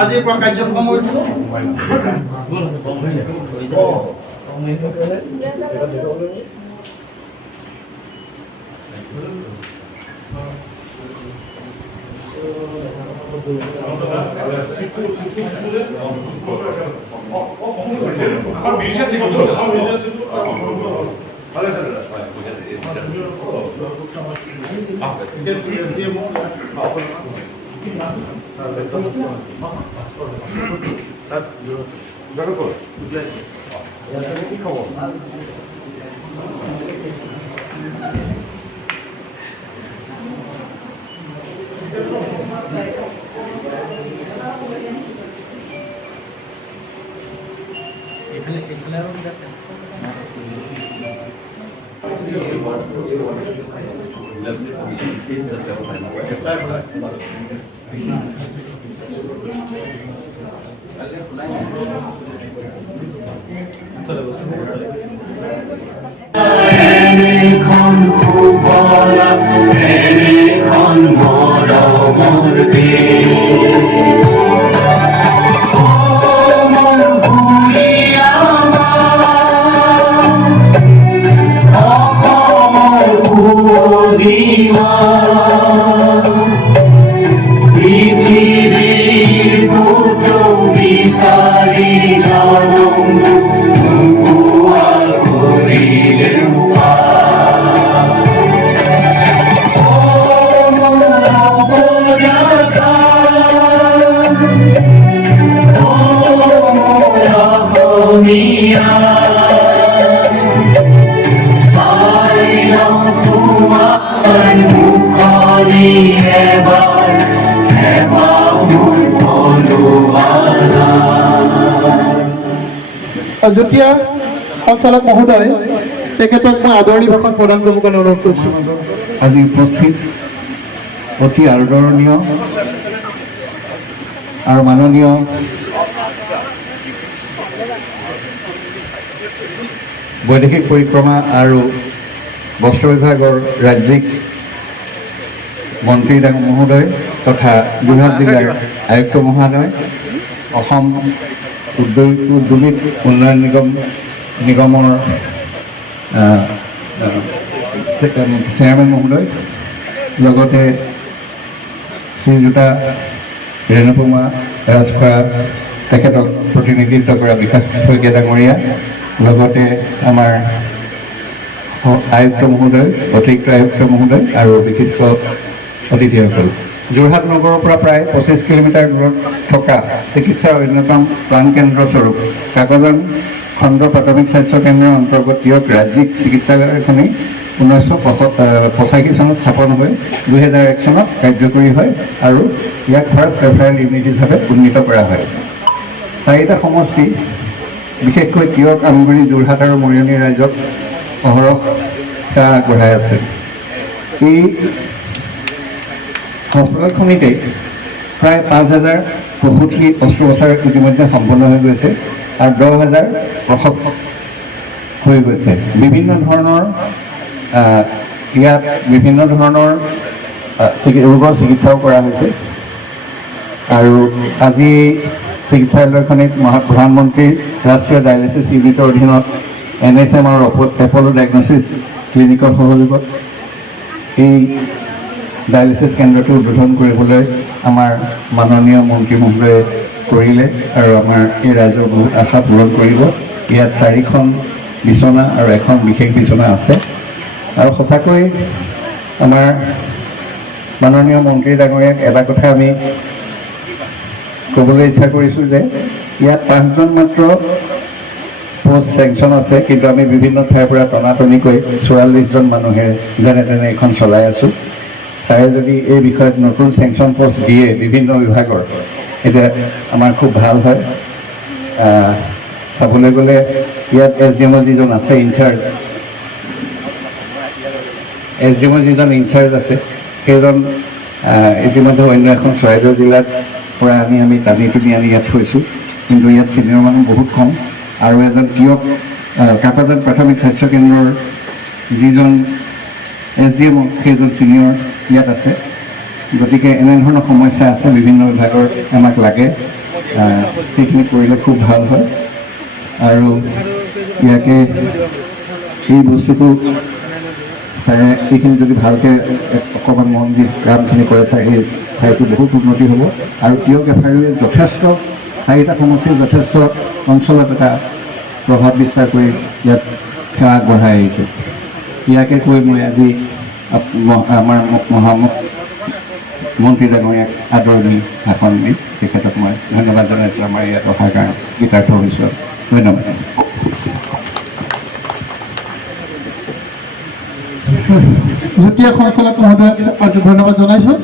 আজি কাৰ্যক্ৰম যুটীয়া সঞ্চালক মহোদয় তেখেতক মই আদৰণি ভাষণ প্ৰদান কৰিব কাৰণে অনুৰোধ কৰিছোঁ। আজি উপস্থিত অতি আদৰণীয় আৰু মাননীয় বৈদেশিক পৰিক্ৰমা আৰু বস্ত্ৰ বিভাগৰ ৰাজ্যিক মন্ত্ৰী মহোদয় তথা যোৰহাট জিলাৰ আয়ুক্ত মহোদয়, অসম উদ্যোগিক উন্নয়ন নিগমৰ চেয়াৰমেন মহোদয়, লগতে শ্ৰীযুতা ৰেণুপমা ৰাজখোৱা তেখেতক প্ৰতিনিধিত্ব কৰা বিকাশ শইকীয়া ডাঙৰীয়া, লগতে আমাৰ আয়ুক্ত মহোদয়, অতিৰিক্ত আয়ুক্ত মহোদয় আৰু বিশিষ্ট অতিথিসকল। যোৰহাট নগৰৰ পৰা প্ৰায় 25 কিলোমিটাৰ দূৰত থকা চিকিৎসাৰ অন্যতম প্ৰাণকেন্দ্ৰস্বৰূপ কাকজান খণ্ড প্ৰাথমিক স্বাস্থ্য কেন্দ্ৰৰ অন্তৰ্গত ৰাজ্যিক চিকিৎসালয়খনি 1985 চনত স্থাপন হৈ 2001 চনত কাৰ্যকৰী হয় আৰু ইয়াক ফাৰ্ষ্ট ৰেফাৰেল ইউনিট হিচাপে উন্নীত কৰা হয়। 4টা সমষ্টি বিশেষকৈ তিয়ক, আমগুৰি, যোৰহাট আৰু মৰিয়নি ৰাইজক অহৰহ সেৱা আগবঢ়াই আছে। এই হাস্পতালখনিতে প্ৰায় 5,000 প্ৰসূতি অস্ত্ৰোপচাৰ ইতিমধ্যে সম্পন্ন হৈ গৈছে আৰু 10,000 প্ৰসৱ হৈ গৈছে। বিভিন্ন ধৰণৰ ইয়াত বিভিন্ন ধৰণৰ ৰোগৰ চিকিৎসাও কৰা হৈছে আৰু আজি চিকিৎসালয়খনিত প্ৰধানমন্ত্ৰীৰ ৰাষ্ট্ৰীয় ডায়েলিচিছ ইউনিটৰ অধীনত NSM আৰু এপলো ডায়েগনচিছ ক্লিনিকৰ সহযোগত এই ডায়েলিচিছ কেন্দ্ৰটো উদ্বোধন কৰিবলৈ আমাৰ মাননীয় মন্ত্ৰী মহোদয়ে কৰিলে আৰু আমাৰ এই ৰাইজৰ বহুত আশা পূৰণ কৰিব। ইয়াত 4খন বিচনা আৰু এখন বিশেষ বিচনা আছে আৰু সঁচাকৈ আমাৰ মাননীয় মন্ত্ৰী ডাঙৰীয়াক এটা কথা আমি ক'বলৈ ইচ্ছা কৰিছোঁ যে ইয়াত 5জন মাত্ৰ পোষ্ট চেংচন আছে, কিন্তু আমি বিভিন্ন ঠাইৰ পৰা টনাটনিকৈ 44জন মানুহেৰে যেনে তেনে এইখন চলাই আছোঁ। ছাৰে যদি এই বিষয়ত নতুন চেংচন পোষ্ট দিয়ে বিভিন্ন বিভাগৰ, এতিয়া আমাৰ খুব ভাল হয়। চাবলৈ গ'লে ইয়াত SDM যিজন আছে ইনচাৰ্জ, SDM যিজন ইনচাৰ্জ আছে সেইজন ইতিমধ্যে অন্য এখন চৰাইদেউ জিলাৰ পৰা আমি টানি টুনি আনি ইয়াত থৈছোঁ, কিন্তু ইয়াত ছিনিয়ৰ মানুহ বহুত কম। আৰু এজন তিয়ক কাকজান প্ৰাথমিক স্বাস্থ্য কেন্দ্ৰৰ যিজন SDM সেইজন ছিনিয়ৰ ইয়াত আছে। গতিকে এনেধৰণৰ সমস্যা আছে, বিভিন্ন বিভাগৰ আমাক লাগে, সেইখিনি কৰিলে খুব ভাল হয়। আৰু ইয়াকে এই বস্তুটো ছাৰে এইখিনি যদি ভালকৈ অকণমান মন দি কামখিনি কৰে, ছাৰ এই ঠাইটো বহুত উন্নতি হ'ব। আৰু তিয়ক এফাইৰে যথেষ্ট 4টা সমষ্টিৰ যথেষ্ট অঞ্চলত এটা প্ৰভাৱ বিস্তাৰ কৰি ইয়াত সেৱা আগবঢ়াই আহিছে। ইয়াকে কৈ মই আজি আমাৰ মহামন্ত্ৰী ডাঙৰীয়াক আদৰণি ভাষণ দি তেখেতক মই ধন্যবাদ জনাইছোঁ আমাৰ ইয়াত অহাৰ কাৰণে কৃতাৰ্থ হৈছোঁ। ধন্যবাদ। যুটীয়া সঞ্চালক মহোদয়ক ধন্যবাদ জনাইছোঁ।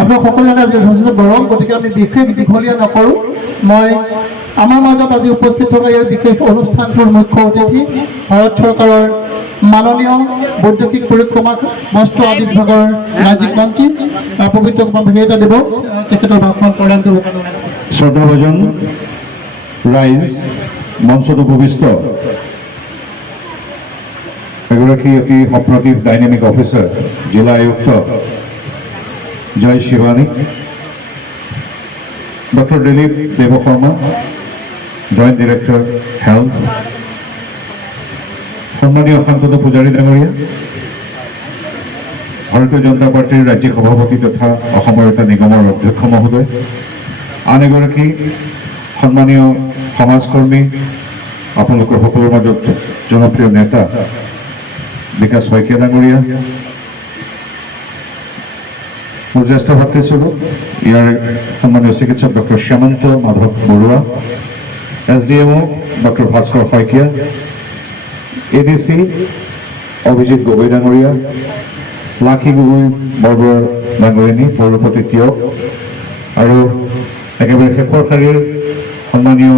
আপোনাক সকলোৱে জানে আজি যথেষ্ট গৰম, গতিকে আমি বিশেষ দীঘলীয়া নকৰোঁ। মই আমাৰ মাজত আজি উপস্থিত থকা এই বিশেষ অনুষ্ঠানটোৰ মুখ্য অতিথি ভাৰত চৰকাৰৰ মাননীয় বৈদ্যুতিক পৰিক্ৰমা বস্ত্ৰ আদি বিভাগৰ ৰাজ্যিক মন্ত্ৰী পবিত্ৰ কুমাৰ ভেগেৰিতা দেৱক তেখেতৰ ভাষণ প্ৰদান কৰিব। শ্ৰদ্ধাভাজন ৰাইজ, মঞ্চত উপবিষ্ট এগৰাকী অতি সপ্ৰতিভ ডাইনামিক অফিচাৰ জিলা আয়ুক্ত জয় শিৱানী, ডক্টৰ দিলীপ দেৱ শৰ্মা, জইণ্ট ডিৰেক্টৰ হেল্থ, সন্মানীয় শান্তনু পূজাৰী ডাঙৰীয়া, ভাৰতীয় জনতা পাৰ্টীৰ ৰাজ্যিক সভাপতি তথা অসম অৰণ্য নিগমৰ অধ্যক্ষ মহোদয়, আন এগৰাকী সন্মানীয় সমাজকৰ্মী, আপোনালোকৰ সকলোৰ মাজত জনপ্ৰিয় নেতা বিকাশ শইকীয়া ডাঙৰীয়া, মোৰ জ্যেষ্ঠ ভাতৃস্বৰূপ ইয়াৰ সন্মানীয় চিকিৎসক doctor Shyamanta Madhav Baruah, SDMO doctor Bhaskar Saikia, ADC Abhijit Gogoi ডাঙৰীয়া, লাখী গগৈ বৰবৰা ডাঙৰীয়ানী, পৌৰপতি তিয়ক, আৰু একেবাৰে শেষৰ শাৰীৰ সন্মানীয়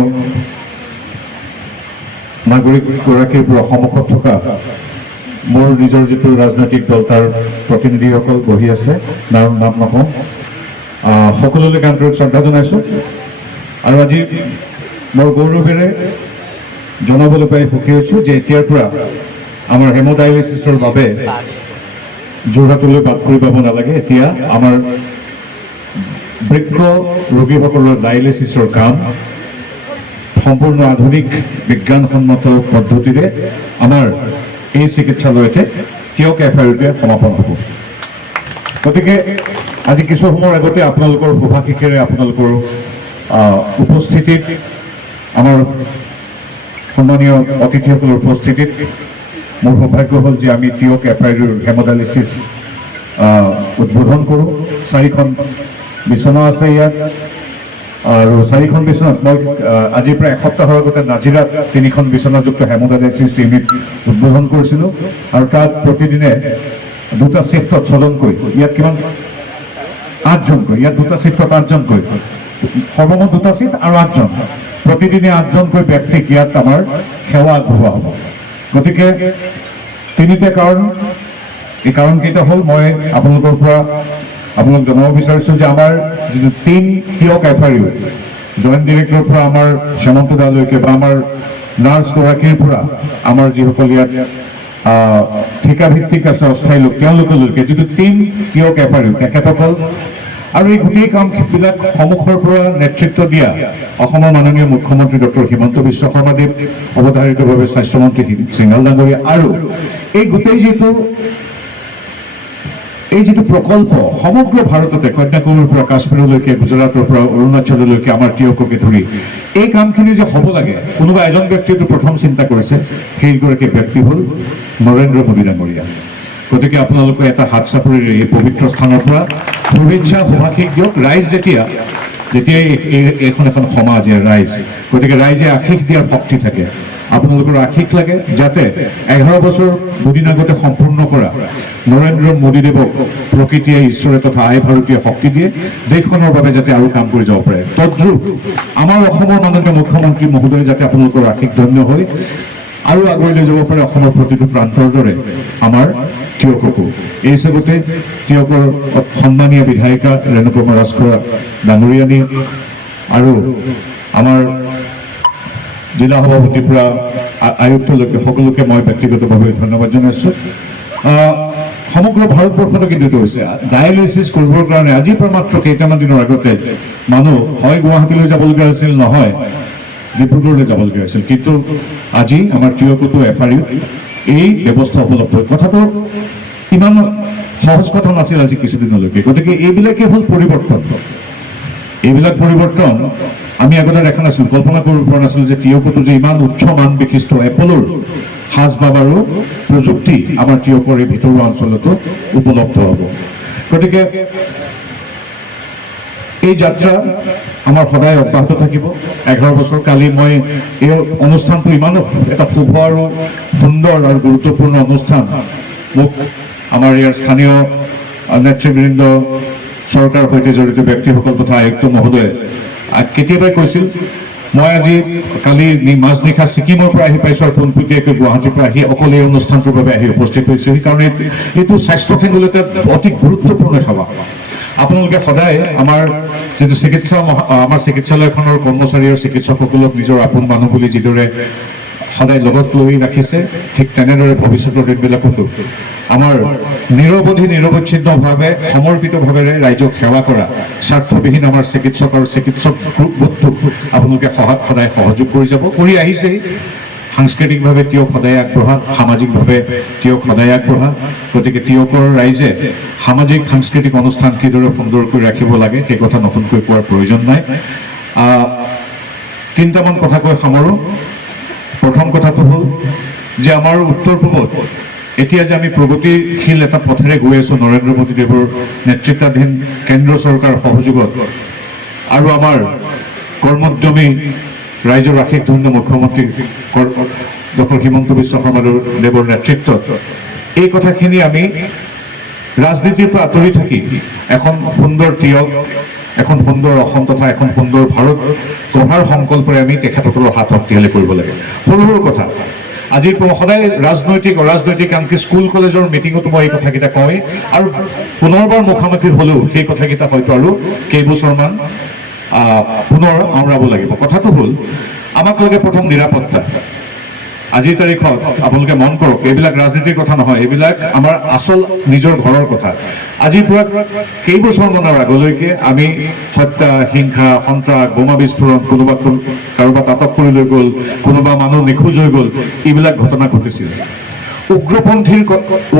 নাগৰিকগৰাকীৰ পৰা সন্মুখত থকা মোৰ নিজৰ যিটো ৰাজনৈতিক দল তাৰ প্ৰতিনিধিসকল বহি আছে, নাম নকওঁ, সকলোলৈ আন্তৰিক শ্ৰদ্ধা জনাইছোঁ। আৰু আজি মোৰ গৌৰৱেৰে জনাবলৈ পাই সুখী হৈছোঁ যে এতিয়াৰ পৰা আমাৰ হেম'ডায়েলিচিছৰ বাবে যোৰহাটলৈ বাট কৰি পাব নালাগে। এতিয়া আমাৰ বৃক্ক ৰোগীসকলৰ ডায়েলিচিছৰ কাম সম্পূৰ্ণ আধুনিক বিজ্ঞানসন্মত পদ্ধতিৰে আমাৰ এই চিকিৎসালয়তে তিয়ক এফআইআৰতে সমাপন হ'ব। গতিকে আজি কিছু সময়ৰ আগতে আপোনালোকৰ শুভাশীষেৰে আপোনালোকৰ উপস্থিতিত, আমাৰ সন্মানীয় অতিথিসকলৰ উপস্থিতিত মোৰ সৌভাগ্য হ'ল যে আমি তিয়ক এফআইআৰ হেম'ডায়েলিচিছ উদ্বোধন কৰোঁ। 4খন বিচনা আছে ইয়াত, আৰু 4খন বিচনাত মই আজি প্ৰায় এসপ্তাহৰ আগতে নাজিৰাত 3খন বিচনাযুক্ত হেম'ডায়েলিচিছ ইউনিট উদ্বোধন কৰিছিলোঁ, আৰু তাত প্ৰতিদিনে 2টা চিফ্টত 6জনকৈ, ইয়াত কিমান 8জনকৈ, ইয়াত 2টা চিফ্টত 8জনকৈ, সৰ্বমুঠ 2টা চিফ্ট আৰু 8জন, প্ৰতিদিনে 8জনকৈ ব্যক্তিক ইয়াত আমাৰ সেৱা আগবঢ়োৱা হ'ব। গতিকে 3টা কাৰণ, এই কাৰণকেইটা হ'ল মই আপোনালোকৰ পৰা আপোনালোক জনাব বিচাৰিছোঁ যে আমাৰ যিটো তিয়ক এফআইআৰ জইণ্ট ডিৰেক্টৰৰ পৰা আমাৰ শ্যামন্ত দালৈকে বা আমাৰ নাৰ্ছগৰাকীৰ পৰা আমাৰ যিসকল ইয়াত ঠিকাভিত্তিক আছে অস্থায়ী লোক, তেওঁলোকলৈকে যিটো তিয়ক এফআইআৰ তেখেতসকল, আৰু এই গোটেই কামবিলাক সন্মুখৰ পৰা নেতৃত্ব দিয়া অসমৰ মাননীয় মুখ্যমন্ত্ৰী ডক্টৰ হিমন্ত বিশ্ব শৰ্মাদেৱ, অৱধাৰিতভাৱে স্বাস্থ্যমন্ত্ৰী সিঙাল ডাঙৰীয়া, আৰু এই গোটেই যিটো প্ৰকল্প সমগ্ৰ ভাৰততে কন্যাকুমাৰীৰ পৰা কাশ্মীৰলৈকে, গুজৰাটৰ পৰা অৰুণাচললৈকে আমাৰ তিয়ককে ধৰি এই কামখিনি যে হ'ব লাগে, কোনোবা এজন ব্যক্তিয়েতো প্ৰথম চিন্তা কৰিছে, সেইগৰাকী ব্যক্তি হ'ল নৰেন্দ্ৰ মোদী ডাঙৰীয়া। গতিকে আপোনালোকে এটা হাত চাপৰিৰে এই পবিত্ৰ স্থানৰ পৰা শুভেচ্ছা শুভাশীষ দিয়ক। ৰাইজ যেতিয়া এইখন এখন সমাজ, ৰাইজ, গতিকে ৰাইজে আশীষ দিয়াৰ শক্তি থাকে। আপোনালোকৰ আশীষ লাগে যাতে 11 বছৰ দুদিন আগতে সম্পূৰ্ণ কৰা নৰেন্দ্ৰ মোদীদেৱক প্ৰকৃতিয়ে, ঈশ্বৰে তথা আই ভাৰতীয় শক্তি দিয়ে, দেশখনৰ বাবে যাতে আৰু কাম কৰি যাব পাৰে। তদ্ৰূপ আমাৰ অসমৰ মাননীয় মুখ্যমন্ত্ৰী মহোদয়ে যাতে আপোনালোকৰ আশীষ ধন্য হৈ আৰু আগুৱাই লৈ যাব পাৰে অসমৰ প্ৰতিটো প্ৰান্তৰ দৰে আমাৰ টিয়ককো এই হিচাপতে টিয়কৰ সন্মানীয় বিধায়িকা ৰেণুপমা ৰাজখোৱা ডাঙৰীয়ানী আৰু আমাৰ জিলা সভাপতিৰ পৰা আয়ুক্তলৈকে সকলোকে মই ব্যক্তিগতভাৱে ধন্যবাদ জনাইছোঁ সমগ্ৰ ভাৰতবৰ্ষতে কিন্তু এইটো হৈছে ডায়েলিচিছ কৰিবৰ কাৰণে আজিৰ পৰা মাত্ৰ কেইটামান দিনৰ আগতে মানুহ হয় গুৱাহাটীলৈ যাবলগীয়া হৈছিল নহয় ডিব্ৰুগড়লৈ যাবলগীয়া হৈছিল কিন্তু আজি আমাৰ টিয়কতো এফআৰইউ এই ব্যৱস্থা উপলব্ধ কথাটো ইমান সহজ কথা নাছিল আজি কিছুদিনলৈকে গতিকে এইবিলাকেই হ'ল পৰিৱৰ্তন এইবিলাক পৰিৱৰ্তন আমি আগতে দেখা নাছিলোঁ কল্পনা কৰিব পৰা নাছিলোঁ যে টিয়কতো যে ইমান উচ্চ মান বিশিষ্ট এপলৰ সাজবাব আৰু প্ৰযুক্তি আমাৰ টিয়কৰ এই ভিতৰুৱা অঞ্চলতো উপলব্ধ হ'ব গতিকে এই যাত্ৰা আমাৰ সদায় অব্যাহত থাকিব 11 বছৰ কালি মই এই অনুষ্ঠানটো ইমান এটা শুভ আৰু সুন্দৰ আৰু গুৰুত্বপূৰ্ণ অনুষ্ঠান মোক আমাৰ ইয়াৰ স্থানীয় নেতৃবৃন্দ চৰকাৰৰ সৈতে জড়িত ব্যক্তিসকল তথা আয়ুক্ত মহোদয়ে কেতিয়াবাই কৈছিল মই আজি কালি মাজনিশা ছিকিমৰ পৰা আহি পাইছোঁ আৰু পোনপটীয়াকৈ গুৱাহাটীৰ পৰা আহি অকল এই অনুষ্ঠানটোৰ বাবে আহি উপস্থিত হৈছোঁহি কাৰণ এইটো স্বাস্থ্যখণ্ডলৈ এটা অতি গুৰুত্বপূৰ্ণ সেৱা আপোনালোকে সদায় আমাৰ যিটো আমাৰ চিকিৎসালয়খনৰ কৰ্মচাৰী আৰু চিকিৎসকসকলক নিজৰ আপোন মানুহ বুলি যিদৰে সদায় লগত লৈ ৰাখিছে ঠিক তেনেদৰে ভৱিষ্যতৰ দিনবিলাকতো আমাৰ নিৰৱচ্ছিন্নভাৱে সমৰ্পিতভাৱেৰে ৰাইজক সেৱা কৰা স্বাৰ্থবিহীন আমাৰ চিকিৎসক আৰু চিকিৎসক গোটটোক আপোনালোকে সদায় সহযোগ কৰি যাব কৰি আহিছেই সাংস্কৃতিকভাৱে টিয়ক সদায় আগবঢ়া সামাজিকভাৱে টিয়ক সদায় আগবঢ়া গতিকে টিয়কৰ ৰাইজে সামাজিক সাংস্কৃতিক অনুষ্ঠান কিদৰে সুন্দৰকৈ ৰাখিব লাগে সেই কথা নতুনকৈ কোৱাৰ প্ৰয়োজন নাই তিনিটামান কথা কৈ সামৰোঁ প্ৰথম কথাটো হ'ল যে আমাৰ উত্তৰ পূবত এতিয়া যে আমি প্ৰগতিশীল এটা পথেৰে গৈ আছোঁ নৰেন্দ্ৰ মোদীদেৱৰ নেতৃত্বাধীন কেন্দ্ৰ চৰকাৰৰ সহযোগত আৰু আমাৰ কৰ্মোদ্যমী ৰাইজৰ আশীষ ধন্য মুখ্যমন্ত্ৰী ডক্টৰ হিমন্ত বিশ্ব শৰ্মা দেৱৰ নেতৃত্বত এই কথাখিনি আমি ৰাজনীতিৰ পৰা আঁতৰি থাকি এখন সুন্দৰ টিয়ক এখন সুন্দৰ অসম তথা এখন সুন্দৰ ভাৰত গঢ়াৰ সংকল্পৰে আমি তেখেতসকলৰ হাত শক্তিশালী কৰিব লাগে সৰু সৰু কথা আজিৰ পৰা সদায় অৰাজনৈতিক আনকি স্কুল কলেজৰ মিটিঙতো মই এই কথাকেইটা কওঁৱেই আৰু পুনৰবাৰ মুখামুখি হ'লেও সেই কথাকেইটা হয়তো আৰু কেইবছৰমান পুনৰ আওৰাব লাগিব কথাটো হ'ল আমাক লাগে প্ৰথম নিৰাপত্তা আজিৰ তাৰিখত আপোনালোকে মন কৰক এইবিলাক ৰাজনীতিৰ কথা নহয় এইবিলাক আমাৰ আচল নিজৰ ঘৰৰ কথা আজিৰ পৰা কেইবছৰমানৰ আগলৈকে আমি হত্যা হিংসা সন্ত্ৰাস বোমা বিস্ফোৰণ কাৰোবাক আটক কৰি লৈ গ'ল কোনোবা মানুহ নিখোজ হৈ গ'ল এইবিলাক ঘটনা ঘটিছিল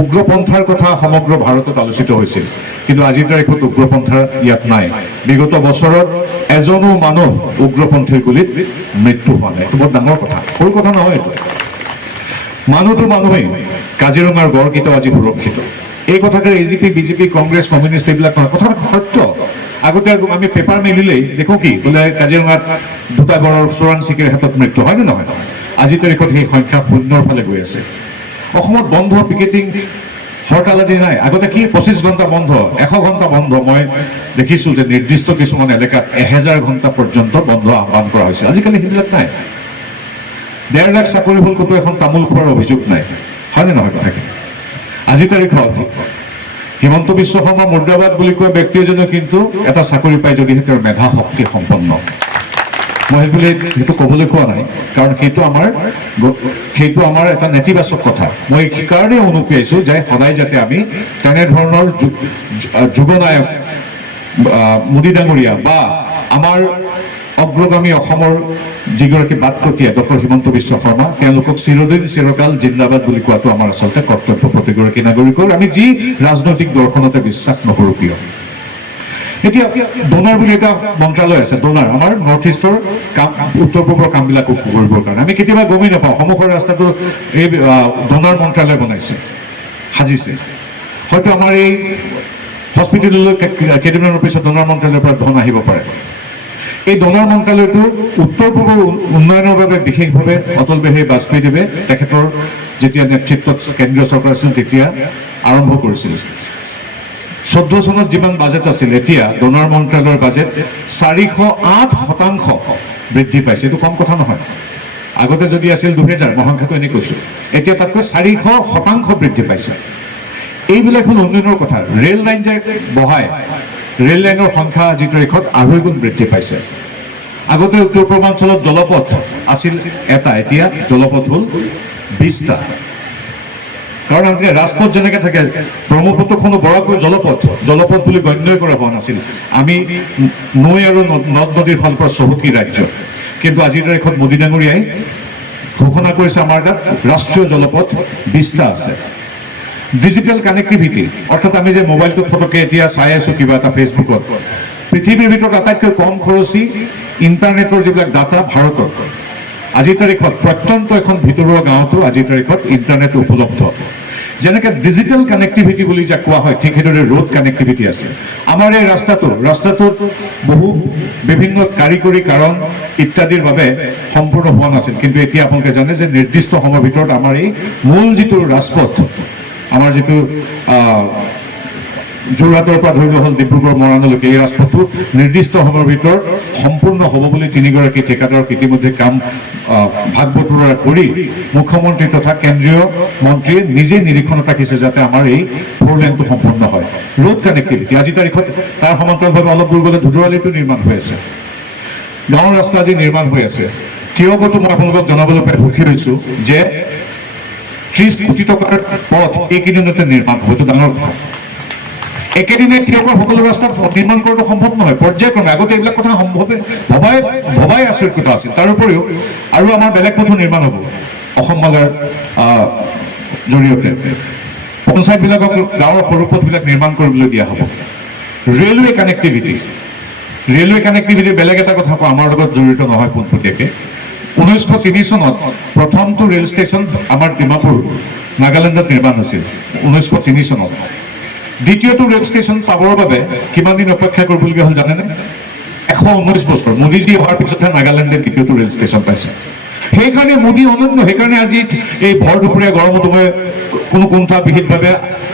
উগ্ৰপন্থাৰ কথা সমগ্ৰ ভাৰতত আলোচিত হৈছিল কিন্তু আজিৰ তাৰিখত উগ্ৰপন্থা ইয়াত নাই বিগত বছৰত এজনো মানুহ উগ্ৰপন্থীৰ গুলীত মৃত্যু হোৱা নাই এইটো বৰ ডাঙৰ কথা সৰু কথা নহয় এইটো মানুহটো মানুহেই কাজিৰঙাৰ গড়কেইটাও আজি সুৰক্ষিত এই কথাকে এজিপি বিজেপি কংগ্ৰেছ কমিউনিষ্ট এইবিলাক নহয় কথা সত্য আগতে আমি পেপাৰ মেলিলেই দেখোঁ কি বোলে কাজিৰঙাত দুটা গড়ৰ চোৰাং চিকাৰীৰ হাতত মৃত্যু হয়নে নহয় আজিৰ তাৰিখত সেই সংখ্যা শূন্যৰ ফালে গৈ আছে অসমত বন্ধ পিকেটিং হৰতাল আজি নাই আগতে কি 25 ঘণ্টা বন্ধ 100 ঘণ্টা বন্ধ মই দেখিছোঁ যে নিৰ্দিষ্ট কিছুমান এলেকাত 1000 ঘণ্টা পৰ্যন্ত বন্ধ আহ্বান কৰা হৈছে আজিকালি সেইবিলাক নাই 1.5 লাখ চাকৰি হ'ল ক'তো এখন তামোল খোৱাৰ অভিযোগ নাই হয়নে নহয় কথাখিনি আজিৰ তাৰিখত হিমন্ত বিশ্ব শৰ্মা মুৰ্দাবাদ বুলি কোৱা ব্যক্তি এজনে কিন্তু এটা চাকৰি পায় যদিহে তেওঁৰ মেধা শক্তি সম্পন্ন মই সেইটো ক'বলৈ কোৱা নাই কাৰণ সেইটো আমাৰ এটা নেতিবাচক কথা মই সেইকাৰণে অনুপ্ৰিয়াইছোঁ যে সদায় যাতে আমি তেনেধৰণৰ যুগনায়ক মোদী ডাঙৰীয়া বা আমাৰ অগ্ৰগামী অসমৰ যিগৰাকী বাটকটীয়া ডক্টৰ হিমন্ত বিশ্ব শৰ্মা তেওঁলোকক চিৰদিন চিৰকাল জিন্দাবাদ বুলি কোৱাটো আমাৰ আচলতে কৰ্তব্য প্ৰতিগৰাকী নাগৰিকৰ আমি যি ৰাজনৈতিক দৰ্শনতে বিশ্বাস নকৰোঁ কিয় এতিয়া ডোনাৰ বুলি এটা মন্ত্ৰালয় আছে ডোনাৰ আমাৰ নৰ্থ ইষ্টৰ কাম উত্তৰ পূবৰ কামবিলাক কৰিবৰ কাৰণে আমি কেতিয়াবা গমেই নাপাওঁ সন্মুখৰ ৰাস্তাটো এই ডোনাৰ মন্ত্ৰালয় বনাইছে সাজিছে হয়তো আমাৰ এই হস্পিটেললৈ কেইদিনমানৰ পিছত ডোনাৰ মন্ত্ৰালয়ৰ পৰা ধন আহিব পাৰে এই ডোনাৰ মন্ত্ৰালয়টো উত্তৰ পূবৰ উন্নয়নৰ বাবে বিশেষভাৱে অটল বিহাৰী বাজপেয়ীদেৱে তেখেতৰ যেতিয়া নেতৃত্বত কেন্দ্ৰীয় চৰকাৰ আছিল তেতিয়া আৰম্ভ কৰিছিল 14 চনত যিমান বাজেট আছিল এতিয়া ডোনাৰ মন্ত্ৰালয়ৰ বাজেট 408% বৃদ্ধি পাইছে এইটো কম কথা নহয় আগতে যদি আছিল 2000 মই সংখ্যাটো এনে কৈছোঁ এতিয়া তাতকৈ 400% বৃদ্ধি পাইছে এইবিলাক হ'ল উন্নয়নৰ কথা। ৰেল লাইন যে বহায়, ৰেল লাইনৰ সংখ্যা আজিৰ তাৰিখত 2.5 গুণ বৃদ্ধি পাইছে। আগতে উত্তৰ পূৰ্বাঞ্চলত জলপথ আছিল এটা, এতিয়া জলপথ হ'ল 20টা। কাৰণ আনকি ৰাজপথ যেনেকৈ থাকে, ব্ৰহ্মপুত্ৰখনো বৰাকৈ জলপথ বুলি গণ্যই কৰা হোৱা নাছিল। আমি নৈ আৰু নদ নদীৰ ফালৰ পৰা চহকী ৰাজ্য, কিন্তু আজিৰ তাৰিখত মোদী ডাঙৰীয়াই ঘোষণা কৰিছে আমাৰ তাত ৰাষ্ট্ৰীয় জলপথ 20টা আছে। ডিজিটেল কানেক্টিভিটি, অৰ্থাৎ আমি যে মোবাইলটোত ফটকে এতিয়া চাই আছোঁ কিবা এটা ফেচবুকত, পৃথিৱীৰ ভিতৰত আটাইতকৈ কম খৰচী ইণ্টাৰনেটৰ যিবিলাক ডাটা ভাৰতত। আজিৰ তাৰিখত প্ৰত্যন্ত এখন ভিতৰুৱা গাঁৱতো আজিৰ তাৰিখত ইণ্টাৰনেট উপলব্ধ। যেনেকৈ ডিজিটেল কানেক্টিভিটি বুলি যাক কোৱা হয়, ঠিক সেইদৰে ৰোড কানেক্টিভিটি আছে। আমাৰ এই ৰাস্তাটোত বহু বিভিন্ন কাৰিকৰী কাৰণ ইত্যাদিৰ বাবে সম্পূৰ্ণ হোৱা নাছিল, কিন্তু এতিয়া আপোনালোকে জানে যে নিৰ্দিষ্ট সময়ৰ ভিতৰত আমাৰ এই মূল যিটো ৰাজপথ, আমাৰ যিটো যোৰহাটৰ পৰা ধৰি হ'ল ডিব্ৰুগড় মৰাণলৈকে, এই ৰাজপথটো নিৰ্দিষ্ট সময়ৰ ভিতৰত সম্পূৰ্ণ হ'ব বুলি 3গৰাকী ঠিকাদাৰক ইতিমধ্যে কাম ভাগ বতৰা কৰি মুখ্যমন্ত্ৰী তথা কেন্দ্ৰীয় মন্ত্ৰীয়ে নিজে নিৰীক্ষণত ৰাখিছে যাতে আমাৰ এই 4 লেনটো সম্পূৰ্ণ হয়। ৰোড কানেক্টিভিটি, আজিৰ তাৰিখত তাৰ সমান্তৰালভাৱে অলপ দূৰ গ'লে ধুধুৰালিটো নিৰ্মাণ হৈ আছে, গাঁৱৰ ৰাস্তা আজি নিৰ্মাণ হৈ আছে। তিয়কতো মই আপোনালোকক জনাবলৈ পাই সুখী হৈছোঁ যে 30 কোটি টকাৰ পথ এইকেইদিনতে নিৰ্মাণ হ'ব। এইটো ডাঙৰ কথা। একেদিনে তিয়কৰ সকলো ৰাস্তা নিৰ্মাণ কৰাটো সম্ভৱ নহয়, পৰ্যায়ক্ৰমে। আগতে এইবিলাক কথা ভবাই আচৰিত কথা আছিল। তাৰোপৰিও আৰু আমাৰ বেলেগ পথো নিৰ্মাণ হ'ব অসম মালাৰ জৰিয়তে। পঞ্চায়তবিলাকক গাঁৱৰ সৰু পথবিলাক নিৰ্মাণ কৰিবলৈ দিয়া হ'ব। ৰেলৱে কানেক্টিভিটি বেলেগ এটা কথা কওঁ, আমাৰ লগত জড়িত নহয় পোনপটীয়াকৈ। 1903 চনত প্ৰথমটো ৰেল ষ্টেচন আমাৰ ডিমাপুৰ নাগালেণ্ডত নিৰ্মাণ হৈছিল 1903 চনত। দ্বিতীয়টো ৰেল ষ্টেচন পাবৰ বাবে কিমান দিন অপেক্ষা কৰিবলগীয়া হ'ল জানেনে? 119 বছৰ। মোদীজী অহাৰ পিছতহে নাগালেণ্ডে দ্বিতীয়টো ৰেল ষ্টেচন পাইছে। সেইকাৰণে মোদী অনন্য, সেইকাৰণে আজি এই ভৰ দুপৰীয়া গৰমতো মই কোনো কুণ্ঠা বিহিতভাৱে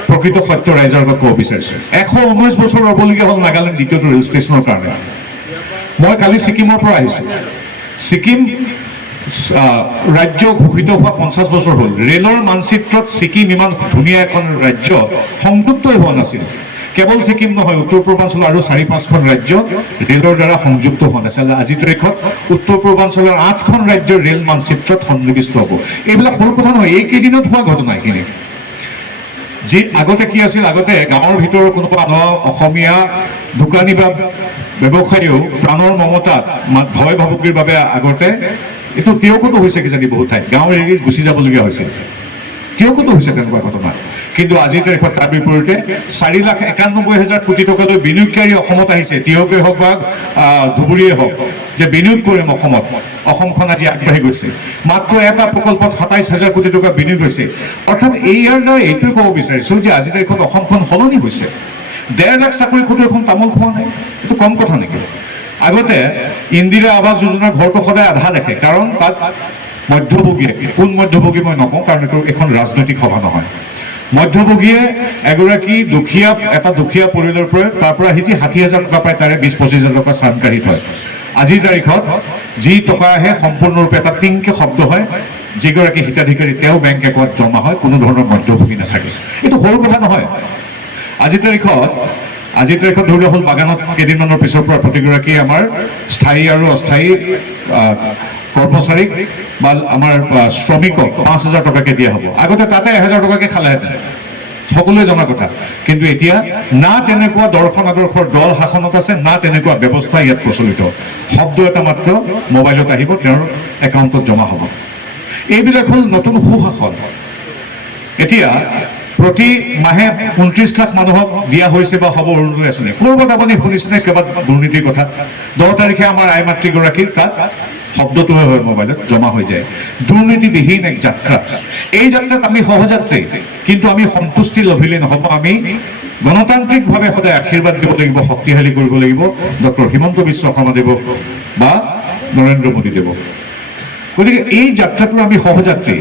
প্ৰকৃত সত্য ৰাইজৰ আগত ক'ব বিচাৰিছোঁ। 119 বছৰ ৰ'বলগীয়া হ'ল নাগালেণ্ড দ্বিতীয়টো ৰেল ষ্টেচনৰ কাৰণে। মই কালি ছিকিমৰ পৰা আহিছোঁ। ছিকিম ৰাজ্য ঘোষিত হোৱা 50 বছৰ হ'ল। ৰেলৰ মানচিত্ৰত ছিকিম ইমান ধুনীয়া এখন ৰাজ্য সংযুক্তই হোৱা নাছিল। কেৱল ছিকিম নহয়, উত্তৰ পূৰ্বাঞ্চলৰ আৰু 4-5খন ৰাজ্য ৰেলৰ দ্বাৰা সংযুক্ত হোৱা নাছিল। আজিৰ তাৰিখত উত্তৰ পূৰ্বাঞ্চলৰ 8খন ৰাজ্যৰ ৰেল মানচিত্ৰত সন্নিৱিষ্ট হ'ব। এইবিলাক সৰু কথা নহয়, এইকেইদিনত হোৱা ঘটনা এইখিনি। যি আগতে কি আছিল, আগতে গাঁৱৰ ভিতৰৰ কোনোবা অসমীয়া দোকানী বা ব্যৱসায়ীও প্ৰাণৰ মমতাত ভয় ভাবুকিৰ বাবে আগতে, এইটো তিয়কতো হৈছে কিজানি বহুত ঠাইত, গাঁও এৰি গুচি যাবলগীয়া হৈছিল। তিয়কতো হৈছে তেনেকুৱা ঘটনা। কিন্তু আজিৰ তাৰিখত তাৰ বিপৰীতে 4,91,000 কোটি টকালৈ বিনিয়োগকাৰী অসমত আহিছে। তিয়কে হওক বা ধুবুৰীয়ে হওক, যে বিনিয়োগ কৰিম অসমত। অসমখন আজি আগবাঢ়ি গৈছে। মাত্ৰ এটা প্ৰকল্পত 27,000 কোটি টকা বিনিয়োগ হৈছে। অৰ্থাৎ ইয়াৰ দ্বাৰা এইটোৱে ক'ব বিচাৰিছোঁ যে আজিৰ তাৰিখত অসমখন সলনি হৈছে। 1.5 লাখ চাকৰি ক'তো এখন তামোল খোৱা নাই, এইটো কম কথা নেকি? আগতে ইন্দিৰা আৱাস যোজনাৰ ঘৰটো সদায় আধা দেখে, কাৰণ তাত মধ্যভোগীয়ে, কোন মধ্যভোগী মই নকওঁ কাৰণ এইটো এখন ৰাজনৈতিক সভা নহয়। মধ্যভোগীয়ে এগৰাকী এটা দুখীয়া পৰিয়ালৰ পৰা তাৰ পৰা আহি যি 60,000 টকা পায়, তাৰে 20-25,000 টকা চান কাঢ়ি থয়। আজিৰ তাৰিখত যি টকা আহে সম্পূৰ্ণৰূপে এটা টিংকে শব্দ হয়, যিগৰাকী হিতাধিকাৰী তেওঁ বেংক একাউণ্টত জমা হয়, কোনো ধৰণৰ মধ্যভোগী নাথাকে। এইটো সৰু কথা নহয়। আজিৰ তাৰিখত ধৰি হ'ল বাগানত কেইদিনমানৰ পিছৰ পৰা প্ৰতিগৰাকী আমাৰ স্থায়ী আৰু অস্থায়ী কৰ্মচাৰীক বা আমাৰ শ্ৰমিকক 5,000 টকাকৈ দিয়া হ'ব। আগতে তাতে 1,000 টকাকৈ খালেহেঁতেন, সকলোৱে জনা কথা। কিন্তু এতিয়া না তেনেকুৱা দৰ্শন আদৰ্শৰ দল শাসনত আছে, না তেনেকুৱা ব্যৱস্থা ইয়াত প্ৰচলিত। শব্দ এটা মাত্ৰ মোবাইলত আহিব, তেওঁৰ একাউণ্টত জমা হ'ব। এইবিলাক হ'ল নতুন সুশাসন। এতিয়া প্ৰতি মাহে 29 লাখ মানুহক দিয়া হৈছে বা হ'ব অৰুণোদয় আঁচনি। ক'ৰবাত আপুনি শুনিছেনে কেৱল দুৰ্নীতিৰ কথা? 10 তাৰিখে আমাৰ আই মাতৃগৰাকীৰ তাত শব্দটোৱে হয় মোবাইলত জমা হৈ যায়। দুৰ্নীতিবিহীন এক যাত্ৰা। এই যাত্ৰাত আমি সহযাত্ৰী, কিন্তু আমি সন্তুষ্টি লভিলে নহ'ব। আমি গণতান্ত্ৰিকভাৱে সদায় আশীৰ্বাদ দিব লাগিব, শক্তিশালী কৰিব লাগিব ডক্টৰ হিমন্ত বিশ্ব শৰ্মাদেৱক বা নৰেন্দ্ৰ মোদী দেৱক। গতিকে এই যাত্ৰাটোৰ আমি সহযাত্ৰী।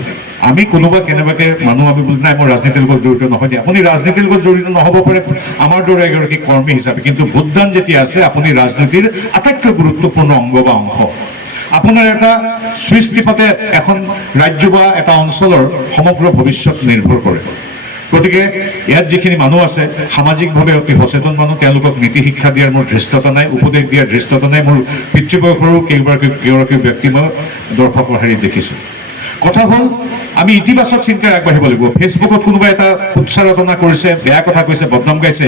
আমি কোনোবা কেনেবাকৈ মানুহ আমি বুলি নাই মই ৰাজনীতিৰ লগত জড়িত নহয় দিয়া। আপুনি ৰাজনীতিৰ লগত জড়িত নহ'ব পাৰে আমাৰ দৰে এগৰাকী কৰ্মী হিচাপে, কিন্তু ভোটদান যেতিয়া আছে আপুনি ৰাজনীতিৰ আটাইতকৈ গুৰুত্বপূৰ্ণ অংগ বা অংশ। আপোনাৰ এটা চুইচ টিপাতে এখন ৰাজ্য বা এটা অঞ্চলৰ সমগ্ৰ ভৱিষ্যত নিৰ্ভৰ কৰে। গতিকে ইয়াত যিখিনি মানুহ আছে সামাজিকভাৱে অতি সচেতন মানুহ, তেওঁলোকক নীতি শিক্ষা দিয়াৰ মোৰ ধৃষ্টতা নাই, উপদেশ দিয়াৰ ধৃষ্টতা নাই। মোৰ পিতৃবয়সৰো কেইগৰাকী ব্যক্তি মই দৰ্শকৰ হেৰিত দেখিছোঁ। কথা হ'ল আমি ইতিবাচক চিন্তাৰে আগবাঢ়িব লাগিব। ফেচবুকত কোনোবা এটা উচ্চাৰচনা কৰিছে, বেয়া কথা কৈছে, বদনাম গাইছে,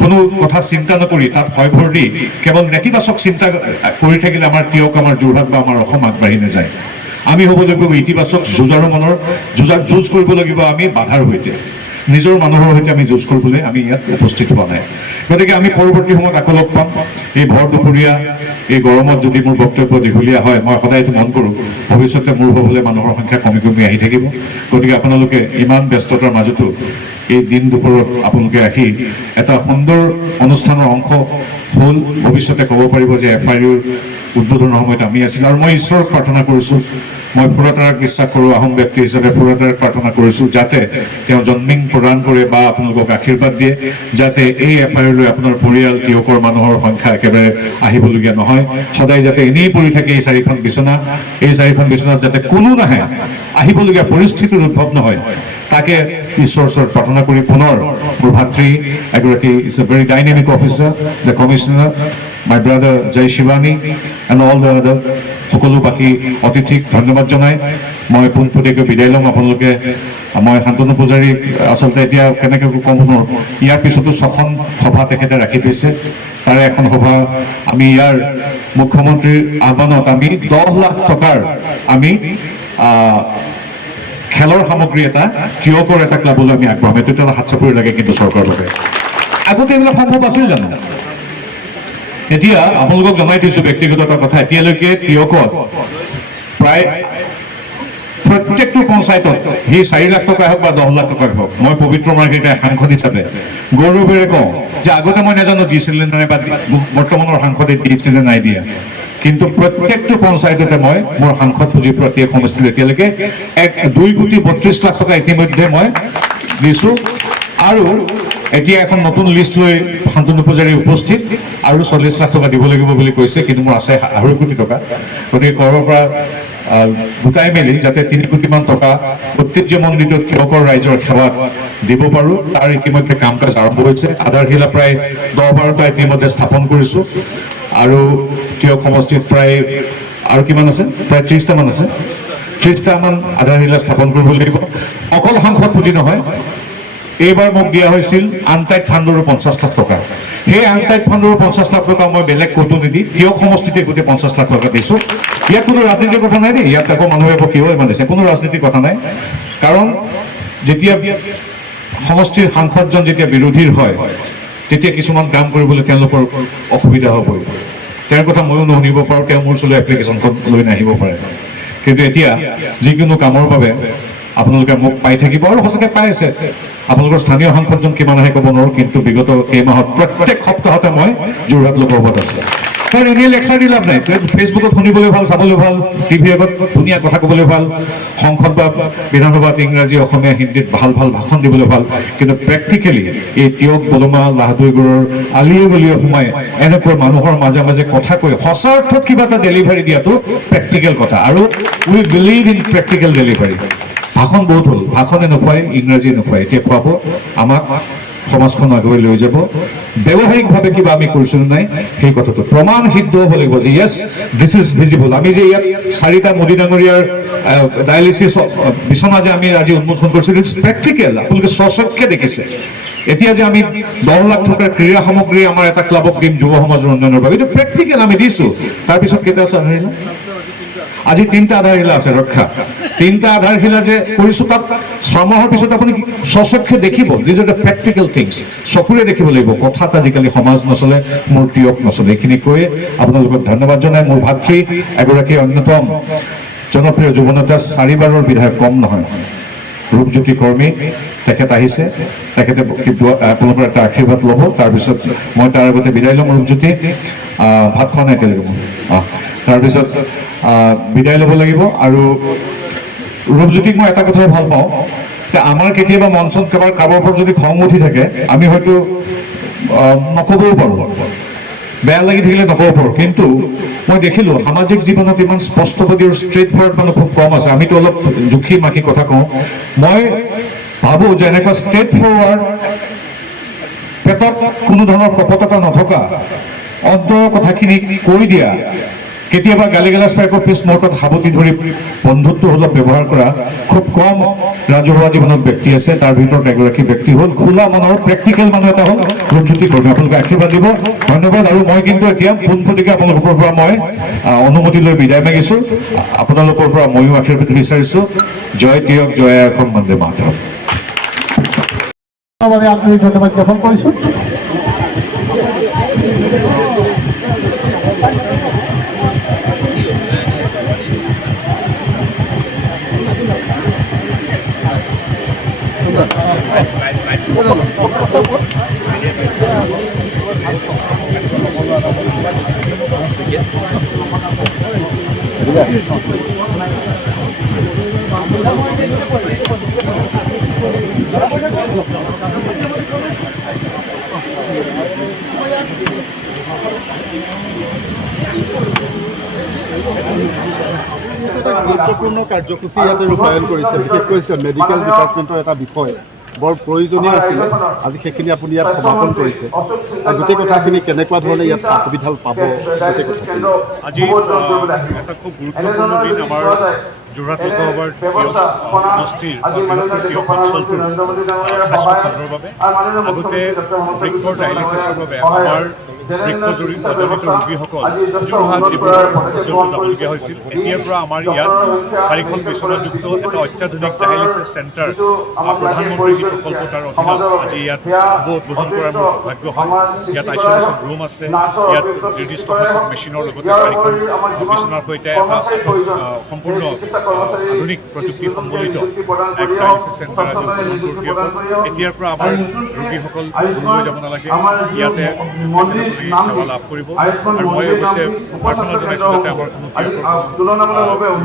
কোনো কথা চিন্তা নকৰি তাত হয় ভৰ দি কেৱল নেতিবাচক চিন্তা কৰি থাকিলে আমাৰ তিয়ক, আমাৰ যোৰহাট বা আমাৰ অসম আগবাঢ়ি নাযায়। আমি হ'ব লাগিব ইতিবাচক যুঁজাৰু মনৰ, যুঁজ কৰিব লাগিব আমি বাধাৰ সৈতে, নিজৰ মানুহৰ সৈতে আমি যুঁজ কৰিবলৈ আমি ইয়াত উপস্থিত হোৱা নাই। গতিকে আমি পৰৱৰ্তী সময়ত আকৌ লগ পাম। এই ভৰ দুপৰীয়া এই গৰমত যদি মোৰ বক্তব্য দীঘলীয়া হয়, মই সদায় এইটো মন কৰোঁ, ভৱিষ্যতে মোৰ হ'বলৈ মানুহৰ সংখ্যা কমি কমি আহি থাকিব। গতিকে আপোনালোকে ইমান ব্যস্ততাৰ মাজতো এই দিন দুপৰত আপোনালোকে আহি এটা সুন্দৰ অনুষ্ঠানৰ অংশ হ'ল। ভৱিষ্যতে ক'ব পাৰিব যে FIUৰ উদ্বোধনৰ সময়ত আমি আছিলোঁ। আৰু মই ঈশ্বৰক প্ৰাৰ্থনা কৰিছোঁ, মই ফুৰাতাৰাক বিশ্বাস কৰোঁ, আহোম ব্যক্তি হিচাপে ফুৰাতাৰাক প্ৰাৰ্থনা কৰিছোঁ যাতে তেওঁ জন্মিং প্ৰদান কৰে বা আপোনালোকক আশীৰ্বাদ দিয়ে, যাতে এই FIUলৈ আপোনাৰ পৰিয়াল, তিয়কৰ মানুহৰ সংখ্যা একেবাৰে আহিবলগীয়া নহয়। সদায় যাতে এনেই পৰি থাকে এই চাৰিখন বিচনা, এই চাৰিখন বিচনাত যাতে কোনো নাহে, আহিবলগীয়া পৰিস্থিতিৰ উদ্ভৱ নহয়, তাকে ঈশ্বৰৰ ওচৰত প্ৰাৰ্থনা কৰি পুনৰ মোৰ ভাতৃ এগৰাকী is a very dynamic officer, the commissioner, my brother Jay Shivani and all the other সকলো বাকী অতিথিক ধন্যবাদ জনাই মই পোনপটীয়াকৈ বিদায় ল'ম। আপোনালোকে, মই শান্তনু পূজাৰীক আচলতে এতিয়া কেনেকৈ ক'ম শুনো, ইয়াৰ পিছতো 6খন সভা তেখেতে ৰাখি থৈছে। তাৰে এখন সভা আমি ইয়াৰ মুখ্যমন্ত্ৰীৰ আহ্বানত আমি 10 লাখ টকাৰ আমি খেলৰ সামগ্ৰী এটা, তিয়কৰ এটা ক্লাবলৈ আমি আগবঢ়াম। এইটো এটা হাত চাপৰি লাগে কিন্তু চৰকাৰৰ বাবে। আগতে এইবিলাক সম্ভৱ আছিল জানো? এতিয়া আপোনালোকক জনাই থৈছোঁ ব্যক্তিগত এটা কথা, এতিয়ালৈকে তিয়কত প্ৰায় প্ৰত্যেকটো পঞ্চায়তত সি 4 লাখ টকাই হওক বা 10 লাখ টকাই হওক, মই পবিত্ৰ মাৰ্ঘেৰিটাই সাংসদ হিচাপে গৌৰৱেৰে কওঁ যে আগতে মই নাজানো দিছিলে নে বা বৰ্তমানৰ সাংসদে দিছিলে নাই দিয়া, কিন্তু প্ৰত্যেকটো পঞ্চায়ততে মই মোৰ সাংসদ পুঁজি প্ৰতি সমষ্টিত এতিয়ালৈকে 2,32,00,000 টকা ইতিমধ্যে মই দিছোঁ। আৰু এতিয়া এখন নতুন লিষ্ট লৈ শান্তনু পূজাৰী উপস্থিত, আৰু 40 লাখ টকা দিব লাগিব বুলি কৈছে, কিন্তু মোৰ আছে 2.5 কোটি টকা। গতিকে ক'ৰবাৰ পৰা গোটাই মেলি যাতে 3 কোটিমান টকা ঐতিহ্যমণ্ডিত তিয়কৰ ৰাইজৰ সেৱাত দিব পাৰোঁ, তাৰ ইতিমধ্যে কাম কাজ আৰম্ভ হৈছে। আধাৰশিলা প্ৰায় 10-12টা ইতিমধ্যে স্থাপন কৰিছোঁ, আৰু তিয়ক সমষ্টিত প্ৰায় আৰু কিমান আছে, প্ৰায় 30টামান আছে, 30টামান আধাৰশিলা স্থাপন কৰিব লাগিব। অকল সাংসদ পুঁজি নহয়, এইবাৰ মোক দিয়া হৈছিল আনটাইড ফাণ্ডৰো 50 লাখ টকা। সেই আনটাইড ফাণ্ডৰো 50 লাখ টকা মই বেলেগ ক'তো নিদি তিয়ক সমষ্টিতে গোটেই 50 লাখ টকা দিছোঁ। ইয়াত কোনো ৰাজনীতিৰ কথা নাই দেই, ইয়াত আকৌ মানুহে কিয় ইমান দিছে, কোনো ৰাজনীতিৰ কথা নাই। কাৰণ যেতিয়া সমষ্টিৰ সাংসদজন যেতিয়া বিৰোধীৰ হয়, তেতিয়া কিছুমান কাম কৰিবলৈ তেওঁলোকৰ অসুবিধা হ'বই। তেওঁৰ কথা ময়ো নুশুনিব পাৰোঁ, তেওঁ মোৰ ওচৰলৈ এপ্লিকেশ্যনখন লৈ নাহিব পাৰে। কিন্তু এতিয়া যিকোনো কামৰ বাবে আপোনালোকে মোক পাই থাকিব, আৰু সঁচাকৈ পাই আছে। আপোনালোকৰ স্থানীয় সাংসদজন কিমান আহে ক'ব নোৱাৰোঁ, কিন্তু বিগত কেইমাহত প্ৰত্যেক সপ্তাহতে মই যোৰহাট লোকসভাত আছোঁ। কাৰণ এনেই লেকচাৰ দি লাভ নাই, ফেচবুকত শুনিবলৈ ভাল, চাবলৈ ভাল, টিভি আগত ধুনীয়া কথা ক'বলৈ ভাল, সংসদ বা বিধানসভাত ইংৰাজী, অসমীয়া, হিন্দীত ভাল ভাল ভাষণ দিবলৈ ভাল, কিন্তু প্ৰেক্টিকেলি এই তিয়ক, বলমা, লাহদৈগুৰৰ আলিয়ে গলিয়ে সোমাই এনেকৈ মানুহৰ মাজে মাজে কথা কৈ সঁচা অৰ্থত কিবা এটা ডেলিভাৰী দিয়াটো প্ৰেক্টিকেল কথা, আৰু উই বিলিভ ইন প্ৰেক্টিকেল ডেলিভাৰী। ভাষণ বহুত হ'ল, ভাষণে নোখোৱাই, ইংৰাজী নোখোৱাই, এতিয়া খুৱাব, আমাক সমাজখন আগুৱাই লৈ যাব। ব্যৱহাৰিকভাৱে কিবা আমি কৰিছোঁ নাই সেই কথাটো প্ৰমাণ সিদ্ধ হ'ব লাগিব যে য়েছ দিছ ইজ ভিজিবল। আমি যে ইয়াত 4টা মোদী ডাঙৰীয়াৰ ডায়েলিচিছ বিচনা যে আমি আজি উন্মোচন কৰিছোঁ, ইটছ প্ৰেক্টিকেল, আপোনালোকে স্বচক্ষে দেখিছে। এতিয়া যে আমি 10 লাখ টকাৰ ক্ৰীড়া সামগ্ৰী আমাৰ এটা ক্লাবক দিম যুৱ সমাজৰ উন্নয়নৰ বাবে, এইটো প্ৰেক্টিকেল আমি দিছোঁ। তাৰপিছত কেইটা আছে আধাৰশিলা? আজি 3টা আধাৰশিলা আছে ৰক্ষা, 3টা আধাৰশিলা যে কৰিছোঁ, তাত 6 মাহৰ পিছত আপুনি স্বচক্ষে দেখিব, these are the practical things, চকুৰে দেখিব লাগিব। কথাত আজিকালি সমাজ নচলে, মোৰ তিয়ক নচলে। এইখিনি কৈ আপোনালোকক ধন্যবাদ জনাই মোৰ ভাতৃ এগৰাকী অন্যতম জনপ্ৰিয় যুৱ নেতা, 4বাৰৰ বিধায়ক, কম নহয়, ৰূপজ্যোতি কৰ্মী, তেখেত আহিছে, তেখেতে আপোনালোকৰ এটা আশীৰ্বাদ ল'ব। তাৰপিছত মই তাৰ আগতে বিদায় ল'ম। ৰূপজ্যোতি ভাত খোৱা নাই এতিয়ালৈকে, তাৰপিছত বিদায় ল'ব লাগিব। আৰু ৰূপজ্যোতিক মই এটা কথাই ভাল পাওঁ যে আমাৰ কেতিয়াবা মঞ্চত কাৰোবাৰ ওপৰত যদি খং উঠি থাকে, আমি হয়তো নক'বও পাৰোঁ, বেয়া লাগি থাকিলে নক'ব পাৰোঁ, কিন্তু মই দেখিলোঁ সামাজিক জীৱনত ইমান স্পষ্টবাদী আৰু ষ্ট্ৰেইট ফৰৱাৰ্ড মানুহ খুব কম আছে। আমিতো অলপ জুখি মাখি কথা কওঁ। মই ভাবোঁ যে এনেকুৱা ষ্ট্ৰেইট ফৰৱাৰ্ড পেটত কোনো ধৰণৰ কপটতা নথকা অন্তৰৰ কথাখিনি কৈ দিয়া, কেতিয়াবা গালিগালাজ টাইপৰ পিছ মুহূৰ্তত সাৱটি ধৰি বন্ধুত্ব সুলভ ব্যৱহাৰ কৰা খুব কম ৰাজহুৱা জীৱনত ব্যক্তি আছে। তাৰ ভিতৰত এগৰাকী ব্যক্তি হ'ল খোলা মনৰ প্ৰেক্টিকেল মানুহ এটা হ'ল ৰূপজ্যোতি কৰ্মী। আপোনালোকে আশীৰ্বাদ দিব, ধন্যবাদ। আৰু মই কিন্তু এতিয়া পোনপটীয়াকৈ আপোনালোকৰ পৰা মই অনুমতি লৈ বিদায় মাগিছোঁ। আপোনালোকৰ পৰা ময়ো আশীৰ্বাদ বিচাৰিছোঁ। জয় তিয়ক, জয় অসম, বন্দে মাতৰম। বাবে আন্তৰিক ধন্যবাদ জ্ঞাপন কৰিছোঁ। গুৰুত্বপূৰ্ণ কাৰ্যসূচী ইয়াতে ৰূপায়ণ কৰিছে, বিশেষকৈ মেডিকেল ডিপাৰ্টমেণ্টৰ এটা বিষয় বৰ প্ৰয়োজনীয় আছিলে। আজি সেইখিনি আপুনি ইয়াত সমাপন কৰিছে। গোটেই কথাখিনি কেনেকুৱা ধৰণে ইয়াত সুবিধা পাব, গোটেই কথাখিনি আজি এটা খুব গুৰুত্বপূৰ্ণ দিন আমাৰ যোৰহাট লোকসভাৰ সমষ্টিৰ প্ৰিয় অঞ্চলটোৰ স্বাস্থ্য কেন্দ্ৰৰ বাবে। আগতে বৃক্ষৰ ডায়েলিচিছৰ বাবে আমাৰ বৃক্ষজনিত ৰোগীসকল যোৰহাট ডিব্ৰুগড় পৰ্যন্ত যাবলগীয়া হৈছিল। এতিয়াৰ পৰা আমাৰ ইয়াত 4খন বিচনাযুক্ত এটা অত্যাধুনিক ডায়েলিচিছ চেণ্টাৰ প্ৰধানমন্ত্ৰী যি প্ৰকল্প তাৰ অধীনত আজি ইয়াত উদ্বোধন কৰাৰ মোৰ সৌভাগ্য হয়। ইয়াত আইচলেশ্যন ৰুম আছে, ইয়াত নিৰ্দিষ্ট সংখ্যক মেচিনৰ লগতে 4খন বিচনাৰ সৈতে এটা সম্পূৰ্ণ আধুনিক প্ৰযুক্তি সম্বলিত এক ডায়েলিচিছ চেণ্টাৰ আজি উদ্বোধন কৰি এতিয়াৰ পৰা আমাৰ ৰোগীসকল দূৰলৈ যাব নালাগে, ইয়াতে সেৱা লাভ কৰিব। আৰু মই অৱশ্যে প্ৰাৰ্থনা জনাইছোঁ যাতে আমাৰ কোনো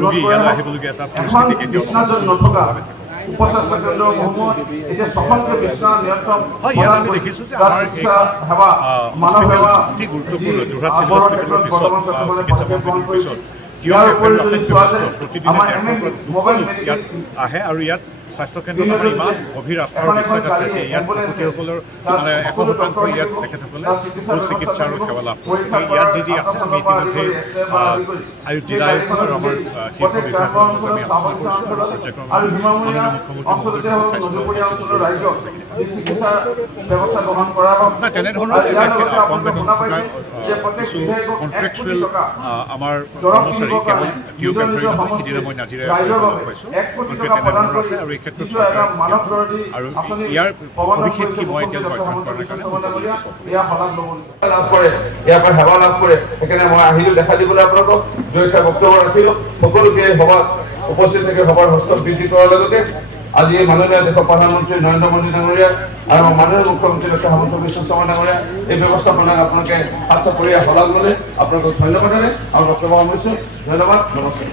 ৰোগী ইয়ালৈ আহিবলগীয়া এটা পৰিস্থিতি কেতিয়াও নহয়। ইয়াত আমি দেখিছোঁ যে আমাৰ হস্পিটেল অতি গুৰুত্বপূৰ্ণ। যোৰহাট চিভিল হস্পিটেলৰ পিছত চিকিৎসা মন্দিৰৰ পিছত কিয় প্ৰতিদিনে 100 পৰা 200 লোক ইয়াত আহে। আৰু ইয়াত স্বাস্থ্যকেন্দ্ৰত আমাৰ ইমান গভীৰ আস্থাৰ বিশ্বাস আছে যে ইয়াত প্ৰসূতিসকলৰ 100% ইয়াত তেখেতসকলে সুচিকিৎসা আৰু সেৱা লাভ কৰে। ইয়াত যি আছে আমি ইতিমধ্যে জিলা আয়ুক্ত আৰু আমাৰ শীৰ্ষ বিভাগৰ লগত আমি আলোচনা কৰিছোঁ আৰু পৰ্যায়ক্ৰমে মাননীয় মুখ্যমন্ত্ৰী মহোদয় স্বাস্থ্য তেনেধৰণৰ কম বেতন থকা কিছু কণ্ট্ৰেকচুৱেল আমাৰ কৰ্মচাৰী কেৱল থিয়'গ্ৰাফাৰী নহয়, সিদিনা মই নাজিৰা পাইছোঁ, গতিকে তেনেধৰণৰ আছে। আৰু এই ক্ষেত্ৰত চৰকাৰ আৰু ইয়াৰ সবিশেষ কি মই এতিয়া অধ্যয়ন কৰাৰ কাৰণে ইয়াৰ পৰা সেৱা লাভ কৰে। সেইকাৰণে মই আহিলোঁ দেখা দিবলৈ আপোনালোকক জয়সাই বক্তব্য ৰাখিলোঁ। সকলোকে সভাত উপস্থিত থাকি সভাৰ হস্ত বৃদ্ধি কৰাৰ লগতে আজি মাননীয় দেশৰ প্ৰধানমন্ত্ৰী নৰেন্দ্ৰ মোদী ডাঙৰীয়া আৰু মাননীয় মুখ্যমন্ত্ৰী ডক্টৰ হিমন্ত বিশ্ব শৰ্মা ডাঙৰীয়া এই ব্যৱস্থাপনাক আপোনালোকে হাত চাপৰিয়া শলাগ ল'লে। আপোনালোকক ধন্যবাদ আৰু বক্তব্য সামৰিছোঁ। ধন্যবাদ, নমস্কাৰ।